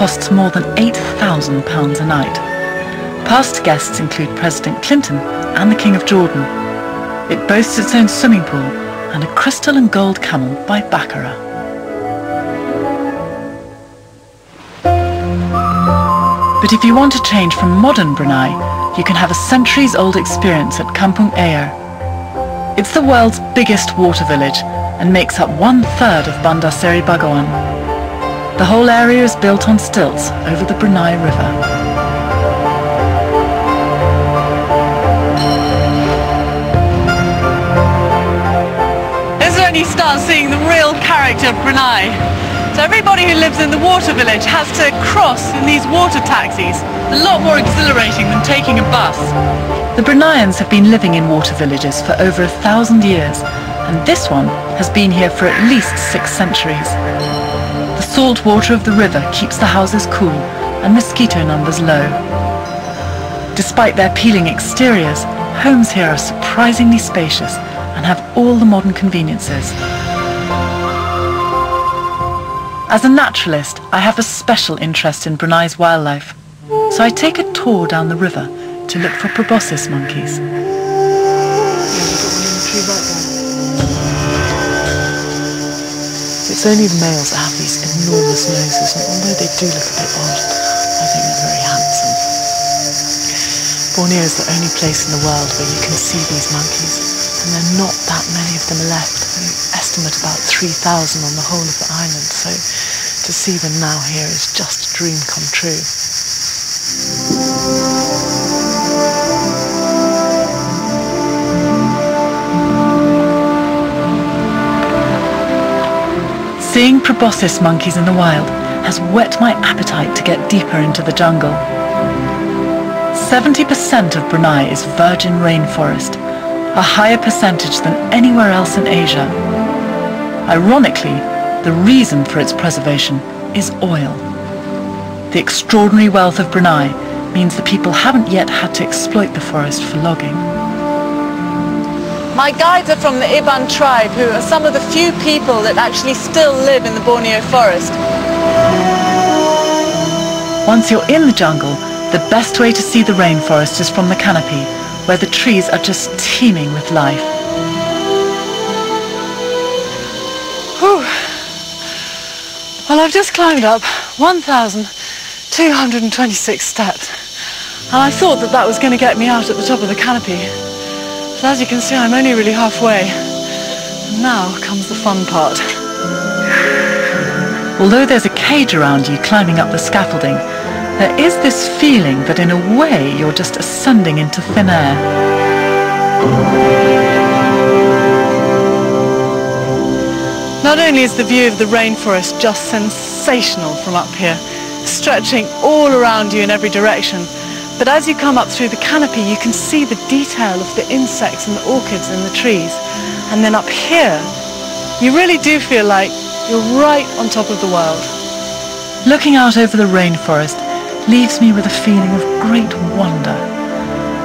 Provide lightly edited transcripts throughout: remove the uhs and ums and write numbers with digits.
costs more than £8,000 a night. Past guests include President Clinton and the King of Jordan. It boasts its own swimming pool and a crystal and gold camel by Baccarat. But if you want to change from modern Brunei, you can have a centuries-old experience at Kampung Ayer. It's the world's biggest water village and makes up 1/3 of Bandar Seri Begawan. The whole area is built on stilts over the Brunei River. This is when you start seeing the real character of Brunei. So everybody who lives in the water village has to cross in these water taxis. A lot more exhilarating than taking a bus. The Bruneians have been living in water villages for over 1,000 years, and this one has been here for at least 6 centuries. The salt water of the river keeps the houses cool and mosquito numbers low. Despite their appealing exteriors, homes here are surprisingly spacious and have all the modern conveniences. As a naturalist, I have a special interest in Brunei's wildlife, so I take a tour down the river to look for proboscis monkeys. It's only the males that have these enormous noses, and although they do look a bit odd, I think they're very handsome. Borneo is the only place in the world where you can see these monkeys, and there are not that many of them left. We estimate about 3,000 on the whole of the island, so to see them now here is just a dream come true. Seeing proboscis monkeys in the wild has whet my appetite to get deeper into the jungle. 70% of Brunei is virgin rainforest, a higher percentage than anywhere else in Asia. Ironically, the reason for its preservation is oil. The extraordinary wealth of Brunei means the people haven't yet had to exploit the forest for logging. My guides are from the Iban tribe, who are some of the few people that actually still live in the Borneo forest. Once you're in the jungle, the best way to see the rainforest is from the canopy, where the trees are just teeming with life. Whew. Well, I've just climbed up 1,226 steps, and I thought that that was going to get me out at the top of the canopy. But as you can see, I'm only really halfway. And now comes the fun part. Although there's a cage around you climbing up the scaffolding, there is this feeling that in a way you're just ascending into thin air. Not only is the view of the rainforest just sensational from up here, stretching all around you in every direction, but as you come up through the canopy you can see the detail of the insects and the orchids in the trees. And then up here, you really do feel like you're right on top of the world. Looking out over the rainforest leaves me with a feeling of great wonder,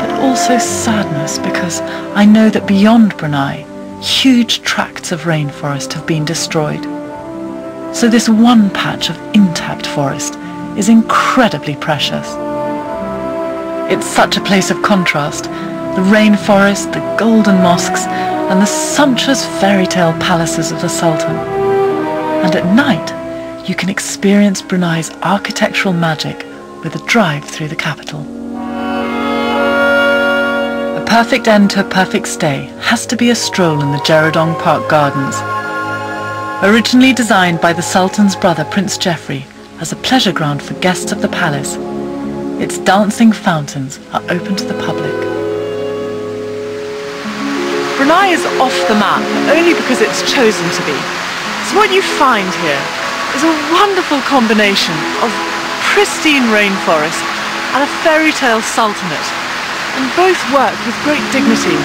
but also sadness, because I know that beyond Brunei, huge tracts of rainforest have been destroyed. So this one patch of intact forest is incredibly precious. It's such a place of contrast, the rainforest, the golden mosques, and the sumptuous fairy tale palaces of the Sultan. And at night, you can experience Brunei's architectural magic with a drive through the capital. A perfect end to a perfect stay has to be a stroll in the Jerodong Park Gardens. Originally designed by the Sultan's brother Prince Geoffrey as a pleasure ground for guests of the palace, its dancing fountains are open to the public. Brunei is off the map only because it's chosen to be. So what you find here is a wonderful combination of pristine rainforest and a fairy tale sultanate, and both work with great dignity.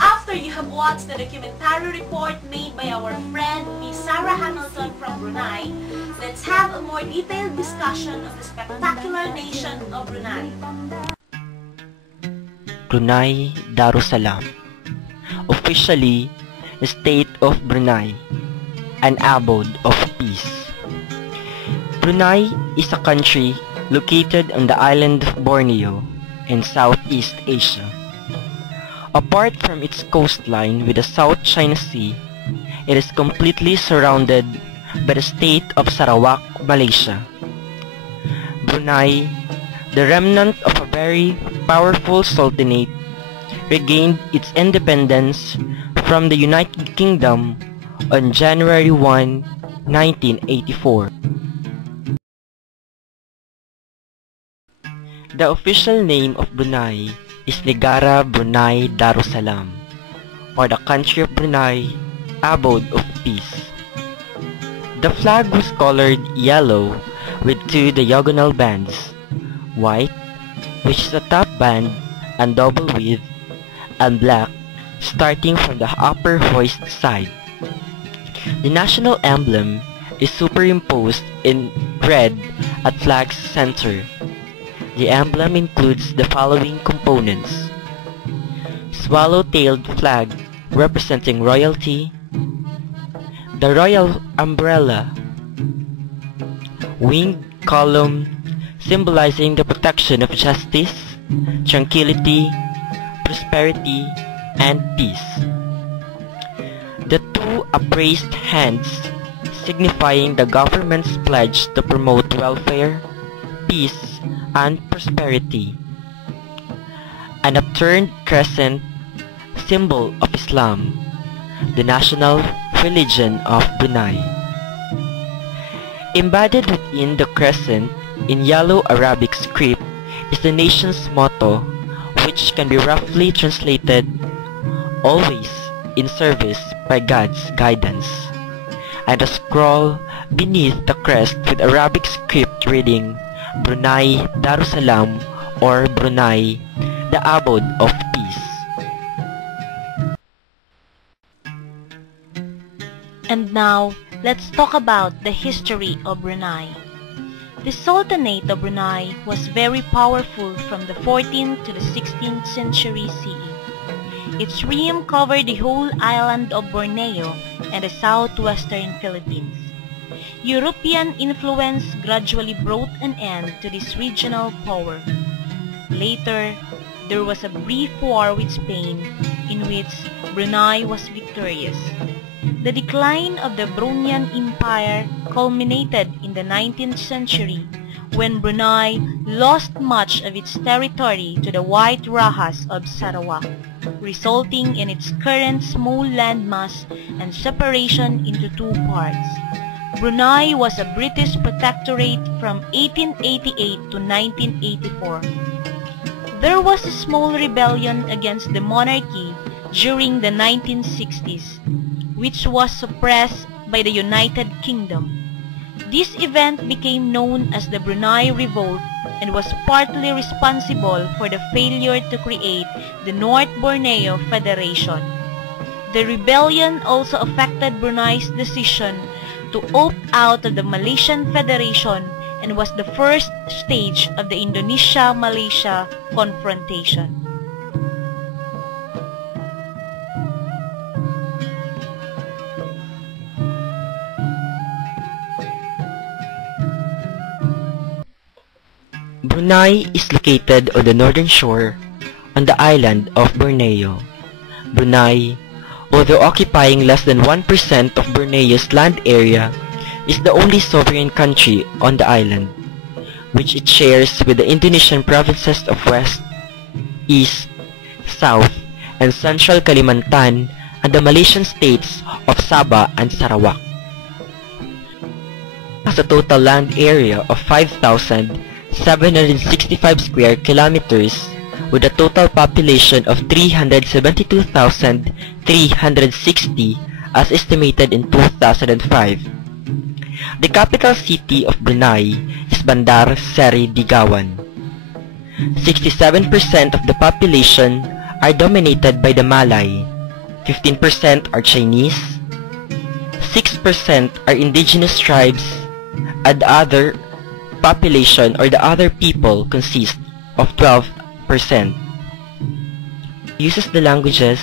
After you have watched the documentary report made by our friend Miss Sarah Hamilton from Brunei, let's have a more detailed discussion of the spectacular nation of Brunei. Brunei Darussalam. officially the State of Brunei, an abode of peace. Brunei is a country located on the island of Borneo in Southeast Asia. Apart from its coastline with the South China Sea, it is completely surrounded by the state of Sarawak, Malaysia. Brunei, the remnant of a very powerful sultanate, regained its independence from the United Kingdom on January 1, 1984. The official name of Brunei is Negara Brunei Darussalam, or the country of Brunei, abode of peace. The flag was colored yellow with two diagonal bands, white, which is the top band and double width, and black, starting from the upper hoist side. The national emblem is superimposed in red at flag's center. The emblem includes the following components: swallow-tailed flag representing royalty, the royal umbrella, winged column symbolizing the protection of justice, tranquility, prosperity, and peace. The two upraised hands signifying the government's pledge to promote welfare, peace, and prosperity. An upturned crescent, symbol of Islam, the national religion of Brunei. Embedded within the crescent in yellow Arabic script is the nation's motto, which can be roughly translated, "Always in service by God's guidance," and a scroll beneath the crest with Arabic script reading Brunei Darussalam, or Brunei, the abode of peace. And now, let's talk about the history of Brunei. The Sultanate of Brunei was very powerful from the 14th to the 16th century CE. Its realm covered the whole island of Borneo and the southwestern Philippines. European influence gradually brought an end to this regional power. Later, there was a brief war with Spain in which Brunei was victorious. The decline of the Bruneian Empire culminated in the 19th century when Brunei lost much of its territory to the White Rahas of Sarawak, resulting in its current small landmass and separation into two parts. Brunei was a British protectorate from 1888 to 1984. There was a small rebellion against the monarchy during the 1960s, which was suppressed by the United Kingdom. This event became known as the Brunei Revolt and was partly responsible for the failure to create the North Borneo Federation. The rebellion also affected Brunei's decision to opt out of the Malaysian Federation and was the first stage of the Indonesia-Malaysia confrontation. Brunei is located on the northern shore on the island of Borneo. Brunei, although occupying less than 1% of Borneo's land area, is the only sovereign country on the island, which it shares with the Indonesian provinces of West, East, South, and Central Kalimantan and the Malaysian states of Sabah and Sarawak. It has a total land area of 5,765 square kilometers with a total population of 372,360 as estimated in 2005. The capital city of Brunei is Bandar Seri Begawan. 67% of the population are dominated by the Malay, 15% are Chinese, 6% are indigenous tribes, and the other population or the other people consist of 12%. Uses the languages